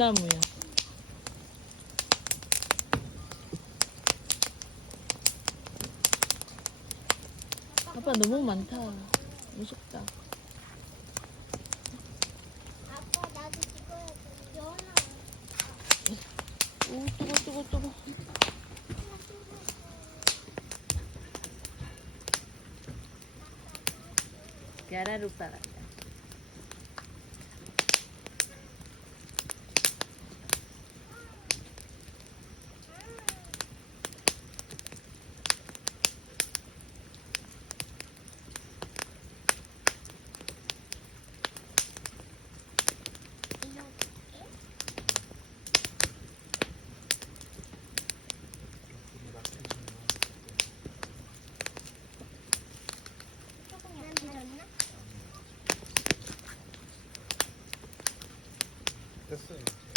대나무야. 아빠 너무 많다. 무섭다. 아빠 나도 찍어야 돼. 연아. 오, 뜨거. 갸라루빠 같다. 조금 만들었나? 됐어요.